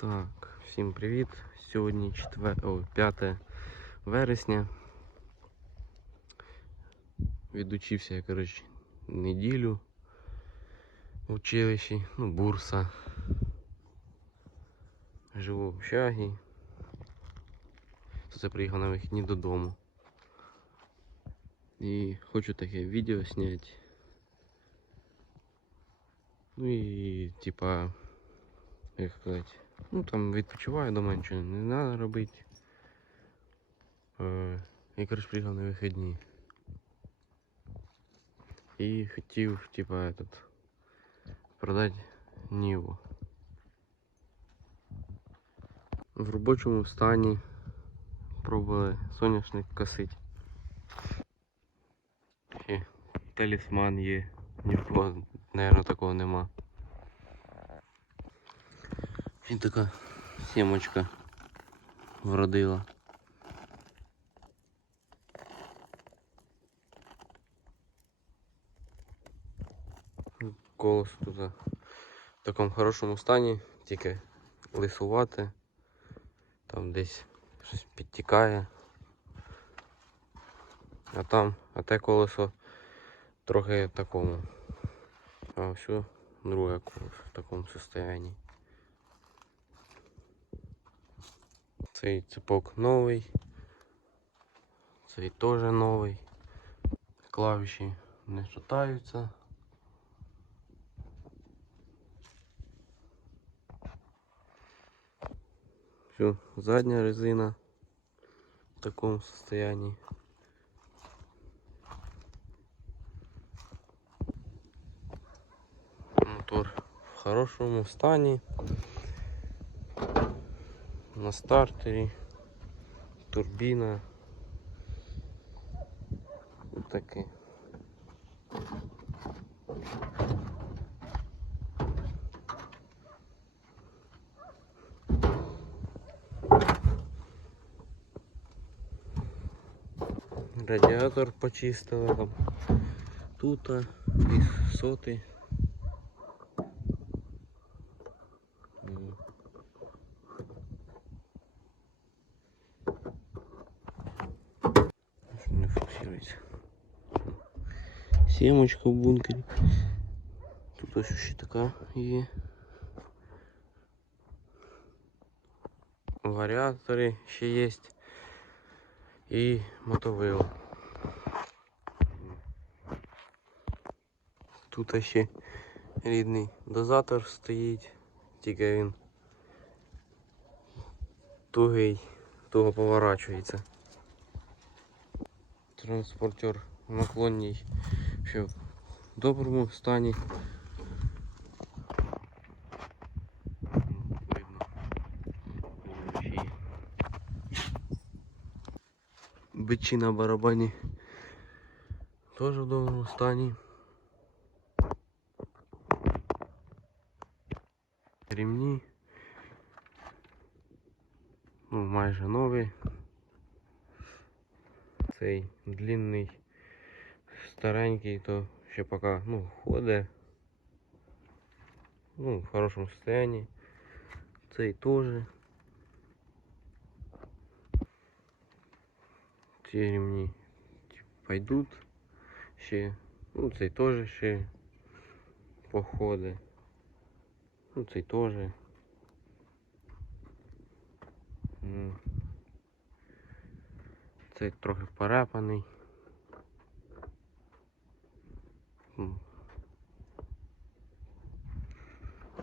Так, всім привіт. Сьогодні 4, о, 5 вересня. Відучився я, коротше, неділю в училищі, ну, бурса. Живу в общагі. Я приїхав на вихідні додому. І хочу таке відео зняти. Ну і типа, як сказати, ну там відпочиваю дома, нічого не треба робити. Е, Я коротше приїхав на вихідні. І хотів, типа, этот, продати Ніву. В робочому стані пробували соняшник косить. Ще талісман є, ні в такого нема. І така сімочка вродила. Колос тут в такому хорошому стані, тільки лисувати, там десь щось підтікає. А там, а те колесо трохи такому. А все друге колесо в такому состоянии. Цей цепок новий. Цей теж новий. Клавіші не шатаються. Все, задня резина в таком состоянии. Мотор в хорошому стані. На стартері. Турбіна. Ось таке. Радіатор почистили там. Тут і соти. Не фокусується. Сімочка в бункері. Тут ось ще така є. Варіатори ще є. І мотовил. Тут ще рідний дозатор стоїть, тільки він тугий, туго поворачується. Транспортер в наклонній ще в доброму стані. Видно. Ще є. Бичі на барабані теж в доброму стані. Ремні. Ну, майже нові. Цей длинний, старенький, то ще поки ну, ходить. Ну, в хорошому состоянии. Цей теж. Ці ремні пойдуть ще. Ну, цей теж ще походи. Ну, цей теж. Цей трохи порепаний.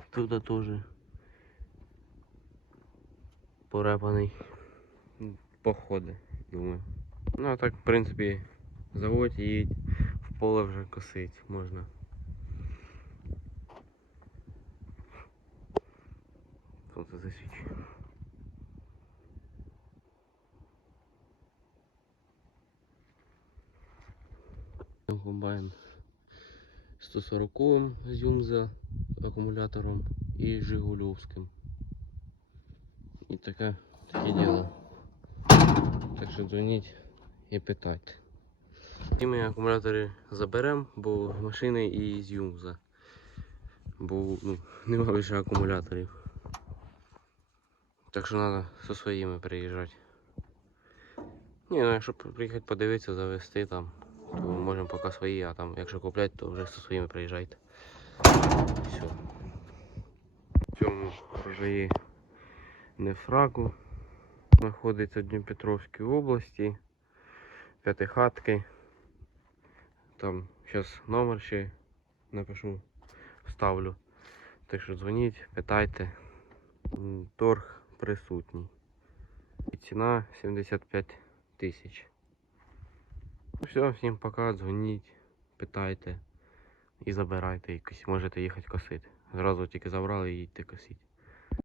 Тут теж порепаний. Походи, думаю. Ну а так, в принципі, заводь їдь в поле вже косить можна. Сонце засвічує. Комбайн 140 з Юмза акумулятором і Жигульовським. І таке, таке діло. Так що дзвоніть і питайте. І ми акумулятори заберемо, бо машини і з Юмза. Бо ну, нема більше акумуляторів. Так що треба зі своїми приїжджати. Ні, ну якщо приїхати подивитися, завести там, то можемо поки свої, а там якщо купляти, то вже зі своїми приїжджайте. Все. В цьому прожиє Нефрагу. Знаходиться в Дніпропетровській області. П'ятихатки. Там зараз номер ще напишу, вставлю. Так що дзвоніть, питайте. Торг присутній. І ціна 75 тисяч. Все, всім пока, дзвоніть, питайте і забирайте якось. Можете їхати косити. Зразу тільки забрали і їдьте косити.